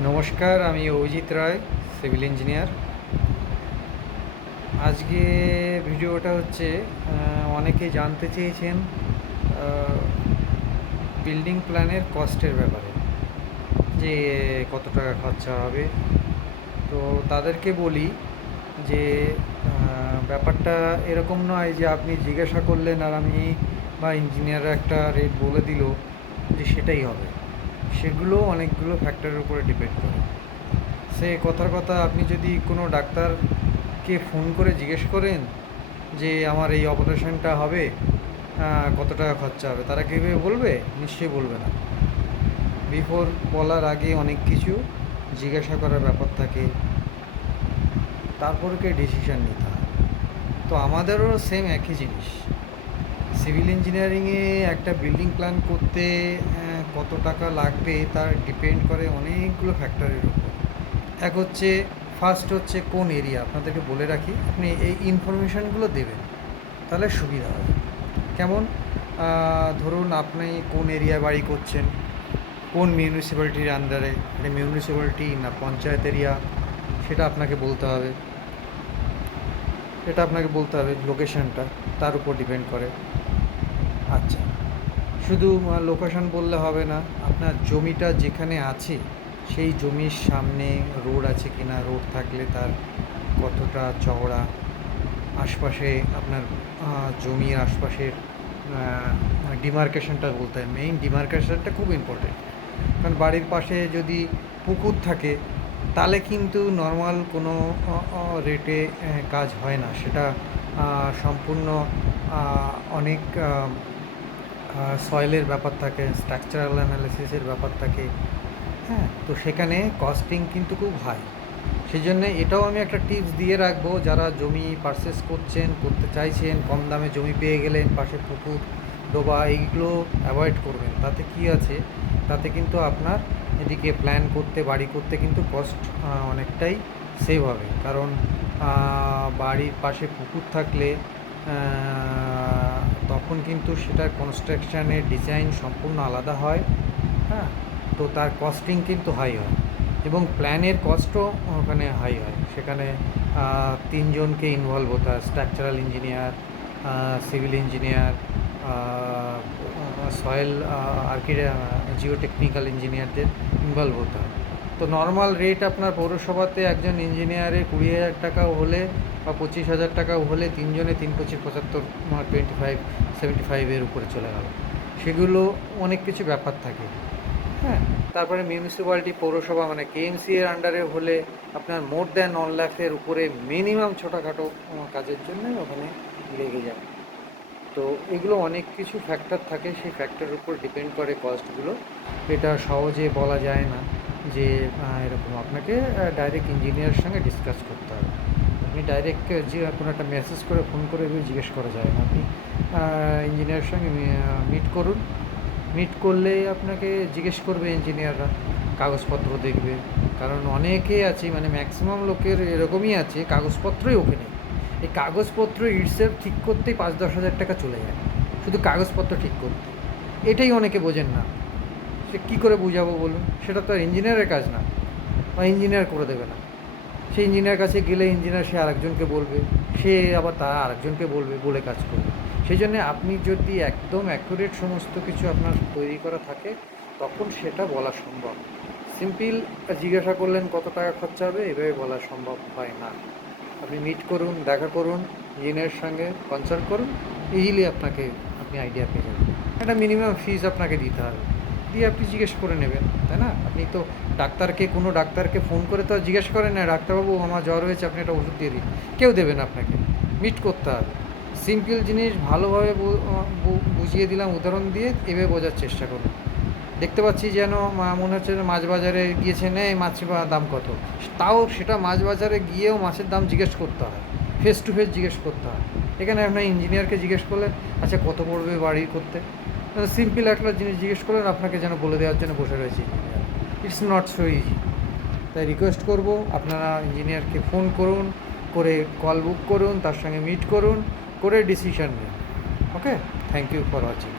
নমস্কার, আমি অভিজিৎ রায়, civil engineer. আজকে ভিডিওটা হচ্ছে অনেকে জানতে চেয়েছেন বিল্ডিং প্ল্যানের কস্টের ব্যাপারে, যে কত টাকা খরচা হবে। তো তাদেরকে বলি যে ব্যাপারটা এরকম নয় যে আপনি জিজ্ঞাসা করলেন আর আমি বা ইঞ্জিনিয়ার একটা রেট বলে দিল যে সেটাই হবে। সেগুলো অনেকগুলো ফ্যাক্টরের উপরে ডিপেন্ড করে। সে কথার কথা, আপনি যদি কোনো ডাক্তারকে ফোন করে জিজ্ঞেস করেন যে আমার এই অপারেশনটা হবে, কত টাকা খরচা হবে, তারা কীভাবে বলবে? নিশ্চয়ই বলবে না। বিফোর বলার আগে অনেক কিছু জিজ্ঞাসা করার ব্যাপার থাকে, তারপরে ডিসিশান নিতে হয়। তো আমাদেরও সেম একই জিনিস। সিভিল ইঞ্জিনিয়ারিংয়ে একটা বিল্ডিং প্ল্যান করতে কত টাকা লাগবে তার ডিপেন্ড করে অনেকগুলো ফ্যাক্টরের উপর। এক হচ্ছে, ফার্স্ট হচ্ছে কোন এরিয়া। আপনাদেরকে বলে রাখি, আপনি এই ইনফরমেশানগুলো দেবেন, তাহলে সুবিধা হবে। কেমন? ধরুন আপনি কোন এরিয়ায় বাড়ি করছেন, কোন মিউনিসিপ্যালিটির আন্ডারে, এটা মিউনিসিপ্যালিটি না পঞ্চায়েত এরিয়া, সেটা আপনাকে বলতে হবে। লোকেশনটা তার উপর ডিপেন্ড করে। আচ্ছা, শুধু লোকেশন বললে হবে না, আপনার জমিটা যেখানে আছে সেই জমির সামনে রোড আছে কি না, রোড থাকলে তার কতটা চওড়া, আশপাশে আপনার জমির আশপাশের ডিমার্কেশনটা বলতে হয়। মেইন ডিমার্কেশনটা খুব ইম্পর্টেন্ট, কারণ বাড়ির পাশে যদি পুকুর থাকে তাহলে কিন্তু নর্মাল কোনো রেটে কাজ হয় না। সেটা সম্পূর্ণ অনেক সয়েলের ব্যাপার থাকে, স্ট্রাকচারাল অ্যানালিসিসের ব্যাপার থাকে। হ্যাঁ, তো সেখানে কস্টিং কিন্তু খুব হাই। সেই জন্যে এটাও আমি একটা টিপস দিয়ে রাখবো, যারা জমি পারচেস করতে চাইছেন, কম দামে জমি পেয়ে গেলেন, পাশে পুকুর ডোবা, এইগুলো অ্যাভয়েড করবেন। তাতে কি আছে, তাতে কিন্তু আপনার এদিকে প্ল্যান করতে, বাড়ি করতে কিন্তু কস্ট অনেকটাই সেভ হবে। কারণ বাড়ির পাশে পুকুর থাকলে তখন কিন্তু সেটার কনস্ট্রাকশানের ডিজাইন সম্পূর্ণ আলাদা হয়। হ্যাঁ, তো তার কস্টিং কিন্তু হাই হয় এবং প্ল্যানের কস্টও ওখানে হাই হয়। সেখানে তিনজনকে ইনভলভ হতে হয়: structural engineer, civil engineer, soil geotechnical ইঞ্জিনিয়ারদের ইনভলভ হতে হয়। তো নর্মাল রেট আপনার পৌরসভাতে একজন ইঞ্জিনিয়ারের 20,000 টাকাও হলে বা 25,000 টাকাও হলে, তিনজনে 3×25 = 25, 75 উপরে চলে গেল। সেগুলো অনেক কিছু ব্যাপার থাকে। হ্যাঁ, তারপরে মিউনিসিপ্যালিটি, পৌরসভা মানে কেএমসি এর আন্ডারে হলে আপনার মোর দ্যান 1 লাখের উপরে মিনিমাম ছোটোখাটো কাজের জন্য ওখানে লেগে যায়। তো এগুলো অনেক কিছু ফ্যাক্টর থাকে, সেই ফ্যাক্টরের উপর ডিপেন্ড করে কস্টগুলো। এটা সহজে বলা যায় না যে এরকম। আপনাকে ডাইরেক্ট ইঞ্জিনিয়ারের সঙ্গে ডিসকাস করতে হবে। আপনি ডাইরেক্ট যে কোনো একটা মেসেজ করে, ফোন করে এগুলো জিজ্ঞেস করা যায় না। আপনি ইঞ্জিনিয়ারের সঙ্গে মিট করুন। মিট করলে আপনাকে জিজ্ঞেস করবে ইঞ্জিনিয়াররা, কাগজপত্র দেখবে। কারণ অনেকেই আছে, মানে ম্যাক্সিমাম লোকের এরকমই আছে, কাগজপত্রই ওকে নেই। এই কাগজপত্র ইটসেলফ ঠিক করতেই 5-10 হাজার টাকা চলে যায়, শুধু কাগজপত্র ঠিক করতে। এটাই অনেকে বোঝেন না। সে কী করে বুঝাবো বলুন? সেটা তো আর ইঞ্জিনিয়ারের কাজ না, বা ইঞ্জিনিয়ার করে দেবে না। সেই ইঞ্জিনিয়ার কাছে গেলে ইঞ্জিনিয়ার সে আরেকজনকে বলবে, সে আবার তার আরেকজনকে বলবে, বলে কাজ করবে। সেই জন্যে আপনি যদি একদম অ্যাকুরেট সমস্ত কিছু আপনার তৈরি করা থাকে, তখন সেটা বলা সম্ভব। সিম্পল জিজ্ঞাসা করলেন কত টাকা খরচা হবে, এভাবে বলা সম্ভব হয় না। আপনি মিট করুন, দেখা করুন, ইঞ্জিনিয়ারের সঙ্গে কনসাল্ট করুন, ইজিলি আপনি আইডিয়া পেয়ে যাবেন। একটা মিনিমাম ফিজ আপনাকে দিতে হবে, দিয়ে আপনি জিজ্ঞেস করে নেবেন, তাই না? আপনি তো কোনো ডাক্তারকে ফোন করে তো জিজ্ঞেস করেন না, ডাক্তারবাবু আমার জ্বর হয়েছে, আপনি একটা ওষুধ দিয়ে দিন। কেউ দেবেন আপনাকে, মিট করতে হবে। সিম্পল জিনিস ভালোভাবে বুঝিয়ে দিলাম উদাহরণ দিয়ে, এভাবে বোঝার চেষ্টা করুন। দেখতে পাচ্ছি যেন মনে হচ্ছে মাছ বাজারে গিয়েছেন, এই মাছ দাম কত, তাও সেটা মাছ বাজারে গিয়েও মাছের দাম জিজ্ঞেস করতে হয়, ফেস টু ফেস জিজ্ঞেস করতে হয়। এখানে আপনার ইঞ্জিনিয়ারকে জিজ্ঞেস করলেন, আচ্ছা কত পড়বে বাড়ি করতে, সিম্পল একটা জিনিস জিজ্ঞেস করলেন, আপনাকে যেন বলে দেওয়ার জন্য বসে রয়েছে engineer. It's not so easy. তাই রিকোয়েস্ট করব, আপনারা ইঞ্জিনিয়ারকে ফোন করুন, করে কল বুক করুন, তার সঙ্গে মিট করুন, করে ডিসিশন নিন। ওকে, থ্যাংক ইউ ফর ওয়াচিং।